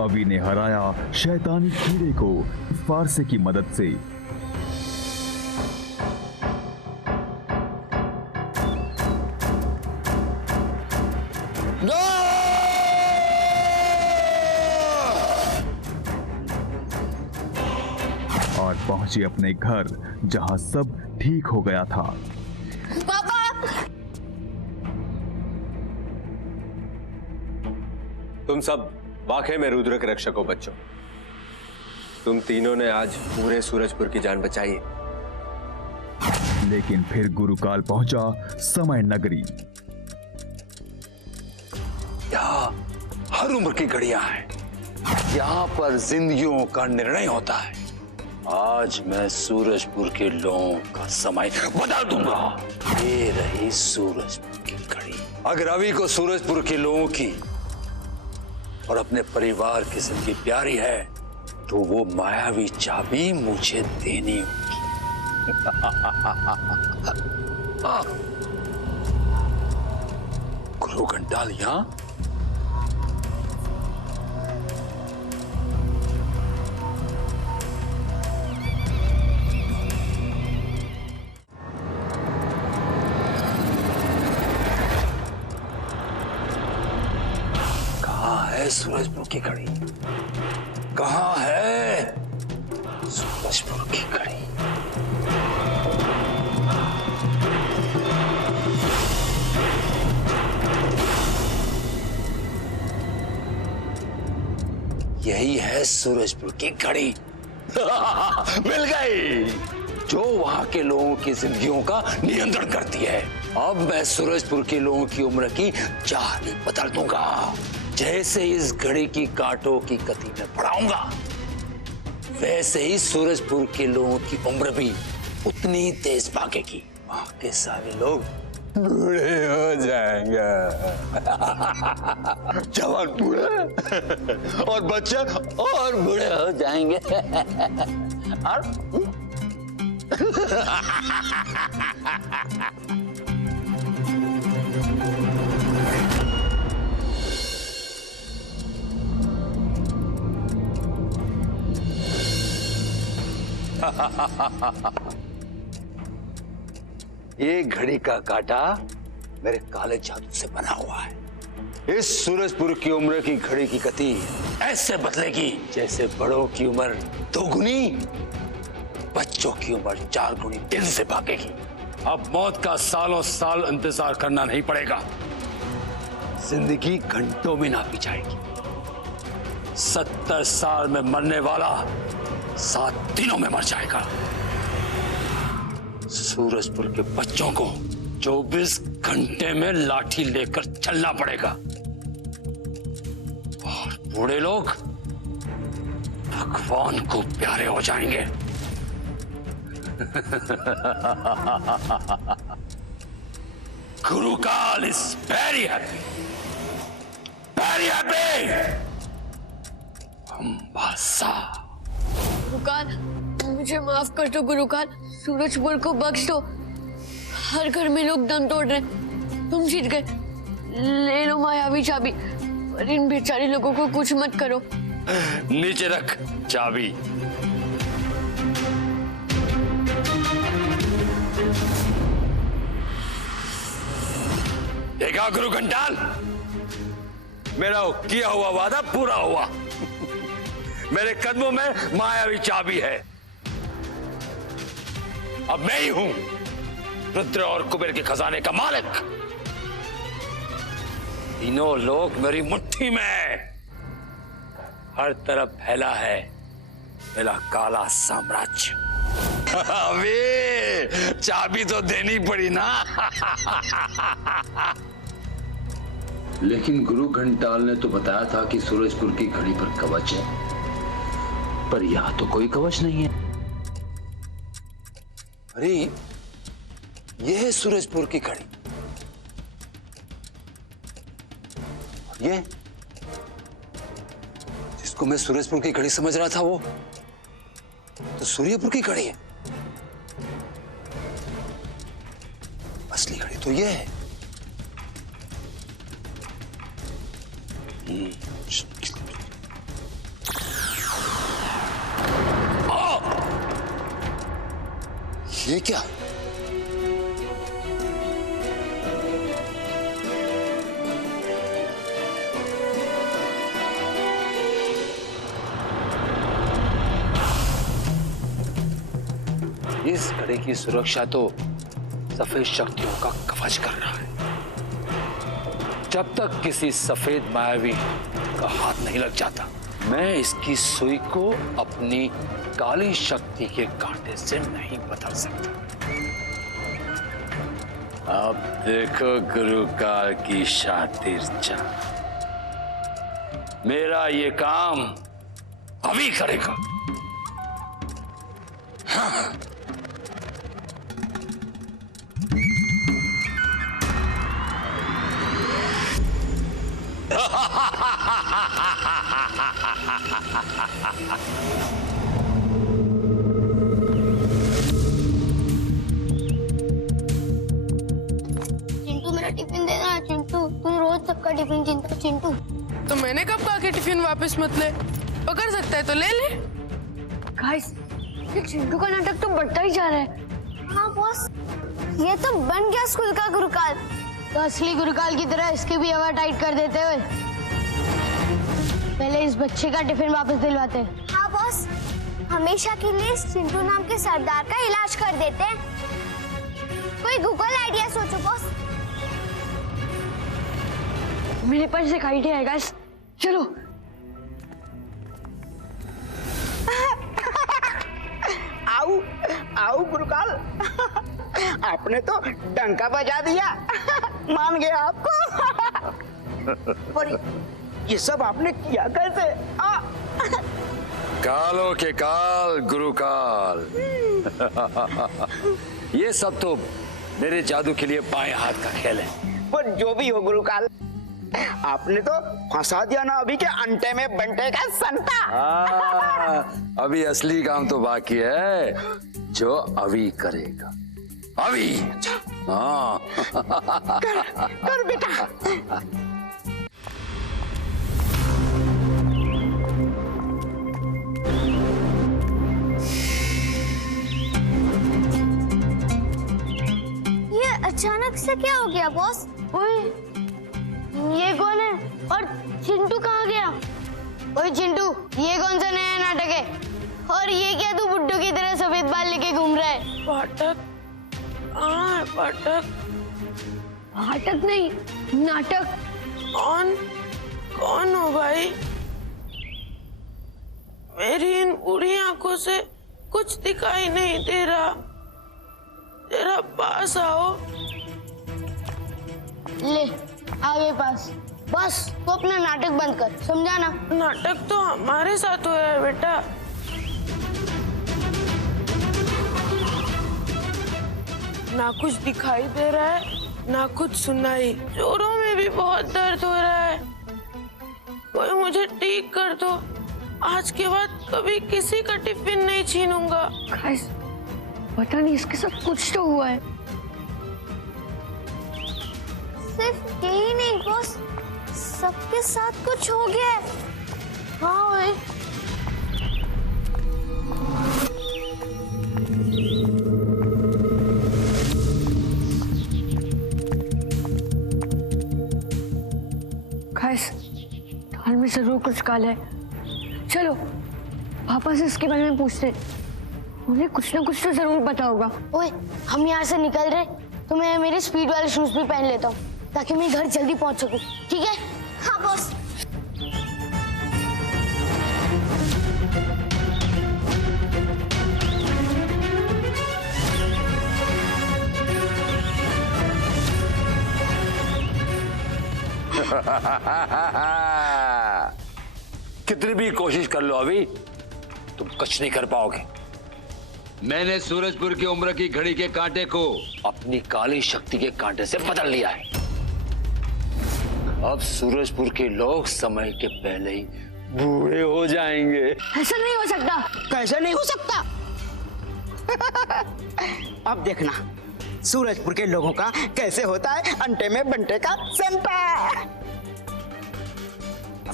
अभी ने हराया शैतानी कीड़े को फारसे की मदद से। और पहुंचे अपने घर जहां सब ठीक हो गया था। पापा! तुम सब वाकई में रुद्र के रक्षक हो बच्चों। तुम तीनों ने आज पूरे सूरजपुर की जान बचाई। लेकिन फिर गुरुकाल पहुंचा समय नगरी। यहाँ हर उम्र की घड़ियां हैं। यहाँ पर जिंदगियों का निर्णय होता है। आज मैं सूरजपुर के लोगों का समय बदल दूंगा। ये रही सूरजपुर की घड़ी। अगर रवि को सूरजपुर के लोगों की और अपने परिवार की जिंदगी प्यारी है तो वो मायावी चाबी मुझे देनी होगी। गुरु घंटाल यहाँ? सूरजपुर की घड़ी कहाँ है? सूरजपुर की घड़ी। यही है सूरजपुर की घड़ी। मिल गई, जो वहां के लोगों की जिंदगियों का नियंत्रण करती है। अब मैं सूरजपुर के लोगों की उम्र की चाल बदल दूंगा। जैसे इस घड़ी की कांटों की गति में बढ़ाऊंगा वैसे ही सूरजपुर के लोगों की उम्र भी उतनी ही तेज भागेगी। वहां के सारे लोग बूढ़े हो जाएंगे। जवान बूढ़े और बच्चे और बूढ़े हो जाएंगे। और ये घड़ी का कांटा मेरे काले जादू से बना हुआ है। इस सूरजपुर की उम्र की घड़ी की गति ऐसे बदलेगी जैसे बड़ों की उम्र 2 गुनी, बच्चों की उम्र 4 गुनी तेजी से भागेगी। अब मौत का सालों साल इंतजार करना नहीं पड़ेगा। जिंदगी घंटों में नापी जाएगी। 70 साल में मरने वाला 7 दिनों में मर जाएगा। सूरजपुर के बच्चों को 24 घंटे में लाठी लेकर चलना पड़ेगा और बूढ़े लोग भगवान को प्यारे हो जाएंगे। गुरुकाल is very happy, very happy. अम्बासा। गुरुकाल, मुझे माफ कर दो गुरुकाल, सूरजपुर को बख्श दो। हर घर में लोग दम तोड़ रहे। तुम जीत गए, ले लो मायावी चाबी, पर इन बेचारे लोगों को कुछ मत करो। नीचे रख चाबी। देखा गुरु घंटाल, मेरा किया हुआ वादा पूरा हुआ। मेरे कदमों में मायावी चाबी है। अब मैं ही हूं रुद्र और कुबेर के खजाने का मालिक। तीनों लोग मेरी मुट्ठी में। हर तरफ फैला है मेरा काला साम्राज्य। अबे चाबी तो देनी पड़ी ना। लेकिन गुरु घंटाल ने तो बताया था कि सूरजपुर की घड़ी पर कवच है, पर यहां तो कोई कवच नहीं है। अरे ये है सूरजपुर की घड़ी। ये जिसको मैं सूरजपुर की घड़ी समझ रहा था वो तो सूर्यपुर की घड़ी है। असली घड़ी तो ये है। ये क्या? इस घड़ी की सुरक्षा तो सफेद शक्तियों का कवच कर रहा है। जब तक किसी सफेद मायावी का हाथ नहीं लग जाता, मैं इसकी सुई को अपनी काली शक्ति के कांटे से नहीं बदल सकता। अब देखो गुरुकाल की शातिर चाल, मेरा ये काम अभी करेगा। हाँ। चिंटू मेरा टिफिन दे ना। चिंटू तुम रोज सबका टिफिन छीनता हो। चिंटू तो मैंने कब कहा कि टिफिन वापस मत ले? पकड़ सकता है तो ले ले। गाइस, ये चिंटू का नाटक तो बढ़ता ही जा रहा है। हाँ बॉस, ये तो बन गया स्कूल का गुरुकाल। तो असली गुरुकाल की तरह इसकी भी हवा टाइट कर देते हुए पहले इस बच्चे का टिफिन वापस दिलवाते हैं। हाँ बॉस, हमेशा के लिए इस चिंटू नाम के सरदार का इलाज कर देते हैं। कोई गूगल आइडिया सोचो बॉस। मेरे पास एक आइडिया है गाइस, चलो। आओ आओ गुरुकाल, आपने तो डंका बजा दिया। मान गया आपको। पर ये सब आपने किया कैसे? कालों के काल गुरुकाल। ये सब तो मेरे जादू के लिए बाएं हाथ का खेल है। पर जो भी हो गुरुकाल, आपने तो फंसा दिया ना अभी के अंटे में बंटे का संता। अभी असली काम तो बाकी है, जो अभी करेगा। अभी हाँ। कर बेटा। ये अचानक से क्या हो गया बॉस? ओए, ये कौन है और चिंटू कहाँ गया? ओए चिंटू, ये कौन सा नया नाटक है? और ये क्या तू बुड्ढू की तरह सफेद बाल लेके घूम रहा है? पाठक, हाँ पाठक। नाटक नहीं, नाटक। कौन कौन हो भाई? मेरी इन बुरी आंखों से कुछ दिखाई नहीं दे रहा। जरा पास आओ। ले आगे पास। बस तू अपना नाटक बंद कर, समझा ना? नाटक तो हमारे साथ हुआ है बेटा। ना कुछ दिखाई दे रहा है, ना कुछ सुनाई। जोरों में भी बहुत दर्द हो रहा है। कोई मुझे ठीक कर दो। आज के बाद कभी किसी का टिफिन नहीं छीनूंगा। गाइस, पता नहीं इसके साथ कुछ तो हुआ है। सिर्फ यही नहीं बॉस, सबके साथ कुछ हो गया है। हाँ ओए, गाइस, दाल में जरूर कुछ काला है। चलो पापा से इसके बारे में पूछते हैं। उन्हें कुछ ना कुछ तो जरूर पता होगा। ओए हम यहाँ से निकल रहे, तो मैं मेरे स्पीड वाले शूज भी पहन लेता हूँ ताकि मैं घर जल्दी पहुँच सकूँ। ठीक है? हाँ बॉस। कितनी भी कोशिश कर लो अभी, तुम कुछ नहीं कर पाओगे। मैंने सूरजपुर की उम्र की घड़ी के कांटे को अपनी काली शक्ति के कांटे से बदल लिया है। अब सूरजपुर के लोग समय के पहले ही बूढ़े हो जाएंगे। ऐसा नहीं हो सकता। कैसे नहीं हो सकता? अब देखना सूरजपुर के लोगों का कैसे होता है अंटे में बंटे का संता।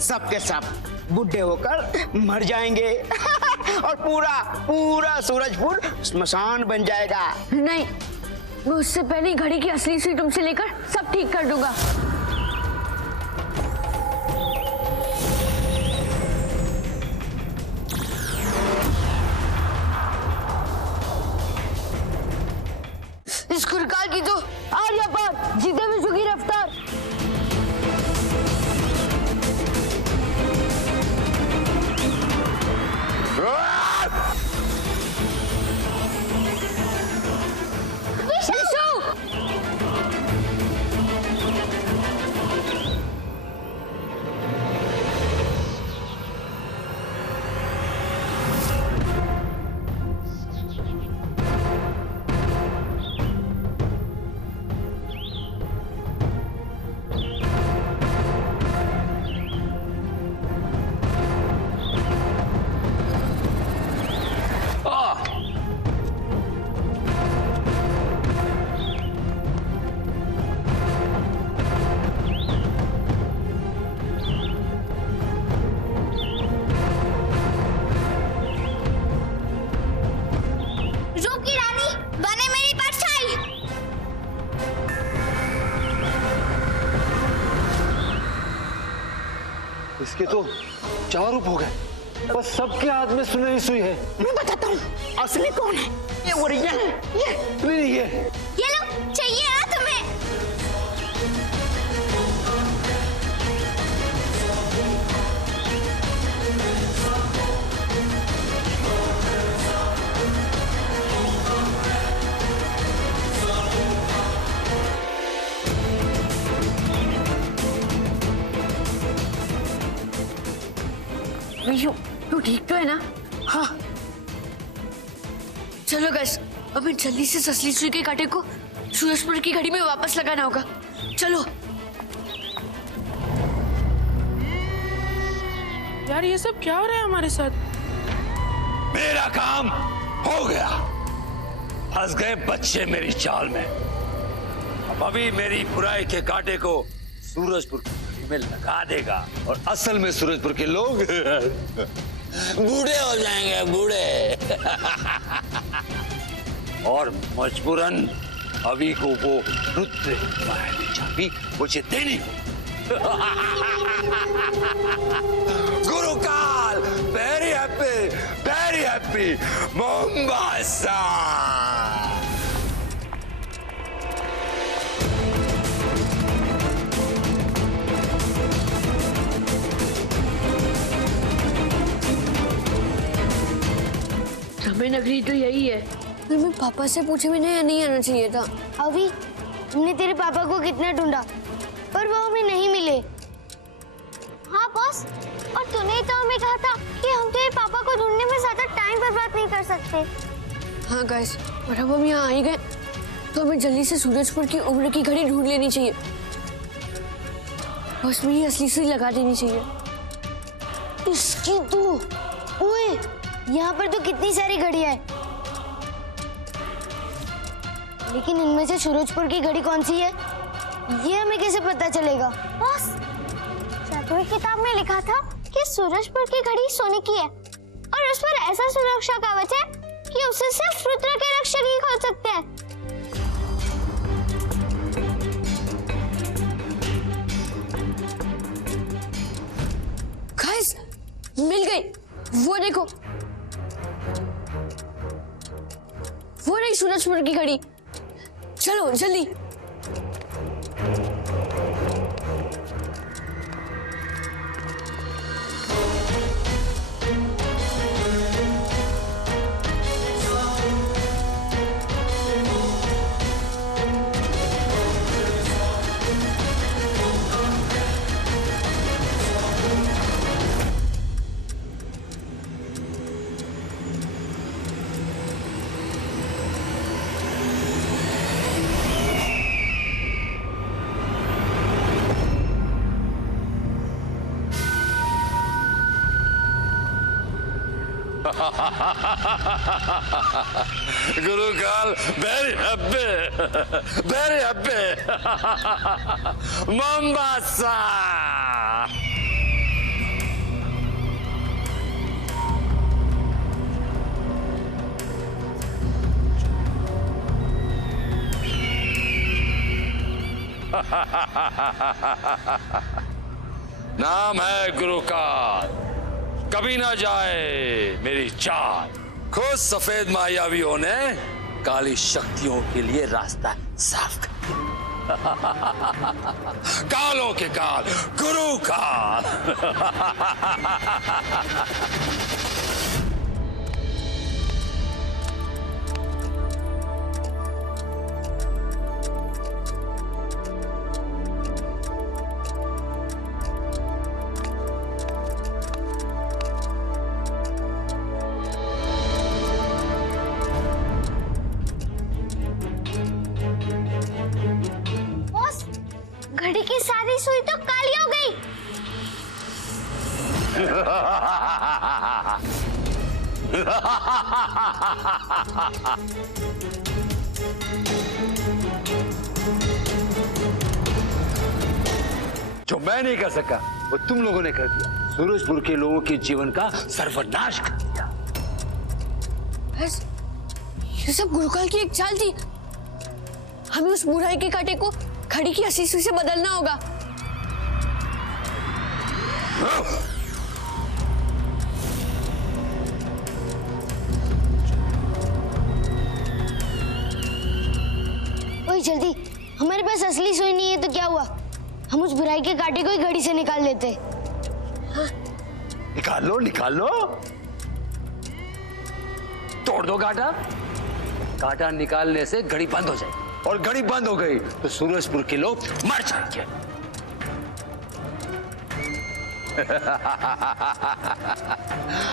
सबके सब बुढ़े होकर मर जाएंगे और पूरा पूरा सूरजपुर स्मशान बन जाएगा। नहीं, मैं उससे पहले ही घड़ी की असली सुई तुमसे लेकर सब ठीक कर दूंगा। इस कुरकाल की तो आर्यपार जीते विश्व की रफ्तार। इसके तो 4 रूप हो गए, बस सबके हाथ में सुनहरी सुई है। मैं बताता हूँ असली कौन है। ये ओरिजिनल है। नहीं ये लो, चाहिए ना तुम्हें? तू ठीक तो है ना? हाँ। चलो गैस, अभी जल्दी से असली सुई के कांटे को सूरजपुर की घड़ी में वापस लगाना होगा। चलो। यार ये सब क्या हो रहा है हमारे साथ? मेरा काम हो गया। फंस गए बच्चे मेरी चाल में। अब अभी मेरी बुराई के कांटे को सूरजपुर में लगा देगा और असल में सूरजपुर के लोग बूढ़े हो जाएंगे, बूढ़े। और मजबूरन अभी को वो रुद्र मायावी चाबी मुझे देनी हो। गुरुकाल, वेरी हैप्पी मोम्बासा। हमें नगरी तो यही है। फिर मैं पापा से पूछे भी नहीं आना चाहिए था। अभी हमने तेरे पापा को कितना ढूंढा पर वो हमें नहीं मिले। हाँ बॉस, और तूने तो हमें कहा था कि हम तेरे पापा को ढूंढने में ज्यादा टाइम बर्बाद नहीं कर सकते। हाँ गाइस, और अब हम यहाँ आ ही गए तो हमें जल्दी से सूरजपुर की उम्र की घड़ी ढूंढ लेनी चाहिए। बस में ही असली सुई लगा देनी चाहिए। इसकी तो ओए, यहाँ पर तो कितनी सारी घड़ियां हैं, लेकिन इनमें से सूरजपुर की घड़ी कौन सी है ये हमें कैसे पता चलेगा? बॉस, जादुई किताब में लिखा था कि सूरजपुर की घड़ी सोने की है और उस पर ऐसा सुरक्षा कवच है कि उसे सिर्फ रुद्र के रक्षक ही खोल सकते हैं। गाइस, मिल गई। वो देखो, वो रही सूरजपुर की घड़ी। चलो जल्दी। गुरुकाल very happy Mombasa. नाम है गुरुकाल, कभी ना जाए मेरी चाल। खुद सफेद मायावियों ने काली शक्तियों के लिए रास्ता साफ कर दिया। कालों के काल गुरुकाल। घड़ी की सारी सुई तो काली हो गई। जो मैं नहीं कर सका वो तुम लोगों ने कर दिया। सूरजपुर के लोगों के जीवन का सर्वनाश कर दिया। बस ये सब गुरुकाल की एक चाल थी। हमें उस बुराई के कांटे को घड़ी की असली सुई से बदलना होगा। ओए जल्दी, हमारे पास असली सुई नहीं है तो क्या हुआ? हम उस बुराई के कांटे को ही घड़ी से निकाल लेते। हाँ? निकाल लो निकाल लो, तोड़ दो कांटा। कांटा निकालने से घड़ी बंद हो जाएगी, और घड़ी बंद हो गई तो सूरजपुर के लोग मर जाएंगे।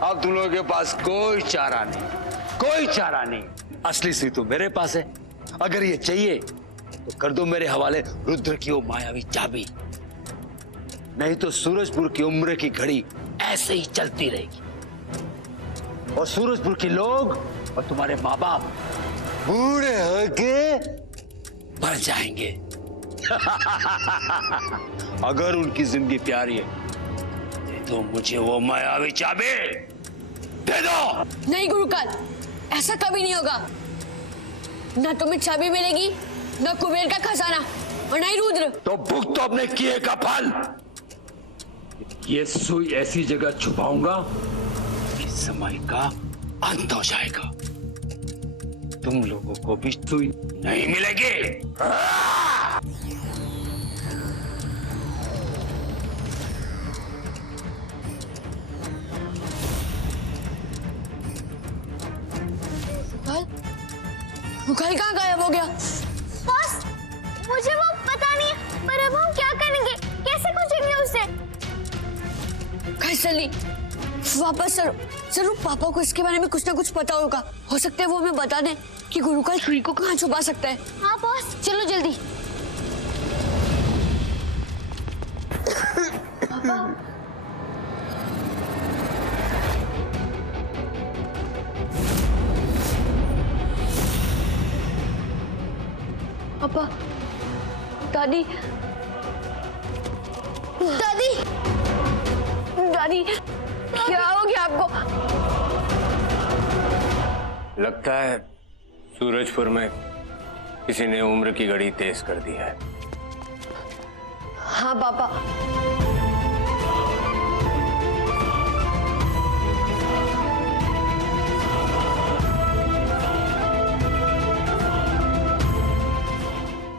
अब तुम लोगों के पास कोई चारा नहीं, कोई चारा नहीं। असली सुई तो मेरे पास है। अगर ये चाहिए तो कर दो मेरे हवाले रुद्र की वो मायावी चाबी, नहीं तो सूरजपुर की उम्र की घड़ी ऐसे ही चलती रहेगी और सूरजपुर के लोग और तुम्हारे माँ बाप बूढ़े होके मर जाएंगे। अगर उनकी जिंदगी प्यारी है तो मुझे वो मायावी चाबी दे दो। नहीं गुरुकाल, ऐसा कभी नहीं होगा। ना तुम्हें चाबी मिलेगी, ना कुबेर का खजाना, और ना ही रुद्र। तो भुगतो अपने किए का फल। ये सुई ऐसी जगह छुपाऊंगा इस समय का अंत हो जाएगा। तुम लोगों को भी सुई नहीं मिलेगी। गुरुकाल कहाँ गायब हो गया? बॉस, मुझे वो पता नहीं है, पर अब हम क्या करेंगे? कैसे खोजेंगे उसे? जल्दी वापस चलो। जरूर पापा को इसके बारे में कुछ ना कुछ पता होगा। हो सकता है वो हमें बता दें कि गुरुकाल घड़ी को कहाँ छुपा सकता है। हाँ बॉस, चलो जल्दी। पापा, दादी, दादी, दादी, क्या हो गया आपको? लगता है सूरजपुर में किसी ने उम्र की घड़ी तेज कर दी है। हाँ पापा,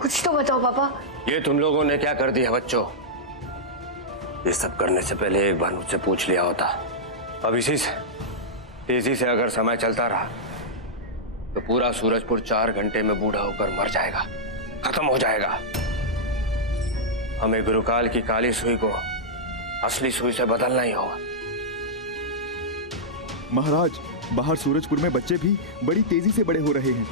कुछ तो बताओ पापा। ये तुम लोगों ने क्या कर दिया बच्चों? ये सब करने से पहले एक बार मुझसे पूछ लिया होता। अब इसी से तेजी से अगर समय चलता रहा तो पूरा सूरजपुर 4 घंटे में बूढ़ा होकर मर जाएगा, खत्म हो जाएगा। हमें गुरुकाल की काली सुई को असली सुई से बदलना ही होगा। महाराज, बाहर सूरजपुर में बच्चे भी बड़ी तेजी से बड़े हो रहे हैं।